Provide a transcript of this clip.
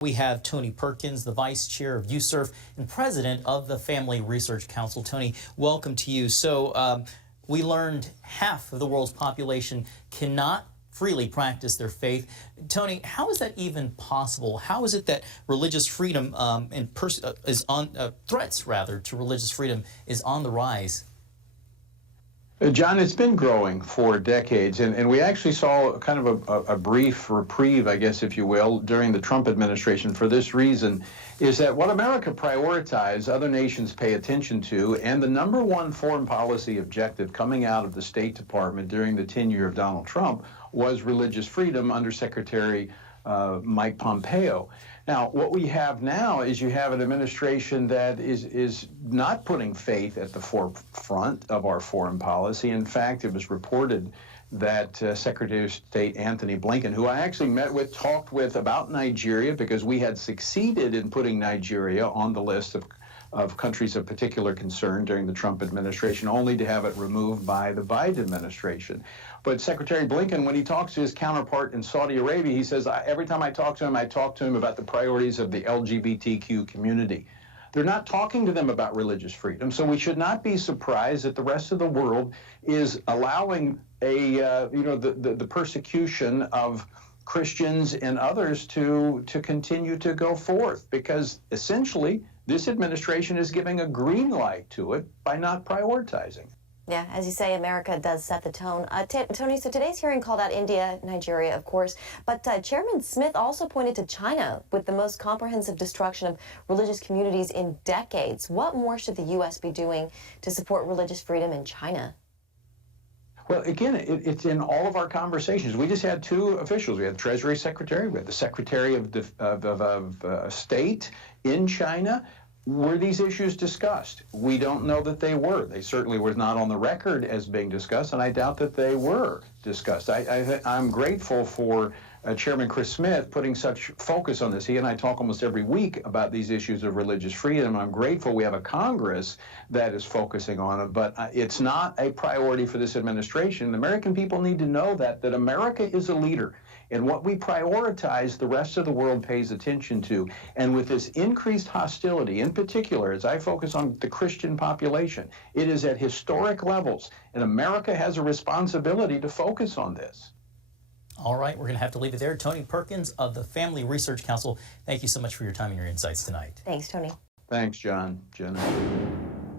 We have Tony Perkins, the Vice Chair of USERF and President of the Family Research Council. Tony, welcome to you. So we learned half of the world's population cannot freely practice their faith. Tony, how is that even possible? How is it that religious freedom threats rather to religious freedom is on the rise? John, it's been growing for decades, and we actually saw kind of a brief reprieve, I guess, if you will, during the Trump administration for this reason, is that what America prioritized, other nations pay attention to, and the #1 foreign policy objective coming out of the State Department during the tenure of Donald Trump was religious freedom under Secretary Mike Pompeo. Now, what we have now is you have an administration that is not putting faith at the forefront of our foreign policy. In fact, it was reported that Secretary of State Anthony Blinken, who I actually met with, talked with about Nigeria, because we had succeeded in putting Nigeria on the list of countries of particular concern during the Trump administration, only to have it removed by the Biden administration. But Secretary Blinken, when he talks to his counterpart in Saudi Arabia, he says, every time I talk to him about the priorities of the LGBTQ community. They're not talking to them about religious freedom, so we should not be surprised that the rest of the world is allowing the persecution of Christians and others to continue to go forth, because essentially this administration is giving a green light to it by not prioritizing. Yeah, as you say, America does set the tone. Tony, so today's hearing called out India, Nigeria, of course, but Chairman Smith also pointed to China with the most comprehensive destruction of religious communities in decades. What more should the U.S. be doing to support religious freedom in China? Well, again, it's in all of our conversations. We just had two officials. We had the Treasury Secretary, we had the Secretary of State in China. Were these issues discussed? We don't know that they were. They certainly were not on the record as being discussed, and I doubt that they were discussed. I'm grateful for Chairman Chris Smith putting such focus on this. He and I talk almost every week about these issues of religious freedom. I'm grateful we have a Congress that is focusing on it, but it's not a priority for this administration. The American people need to know that America is a leader. And what we prioritize, the rest of the world pays attention to. And with this increased hostility, in particular, as I focus on the Christian population, it is at historic levels. And America has a responsibility to focus on this. All right, we're going to have to leave it there. Tony Perkins of the Family Research Council, thank you so much for your time and your insights tonight. Thanks, Tony. Thanks, John. Jenna.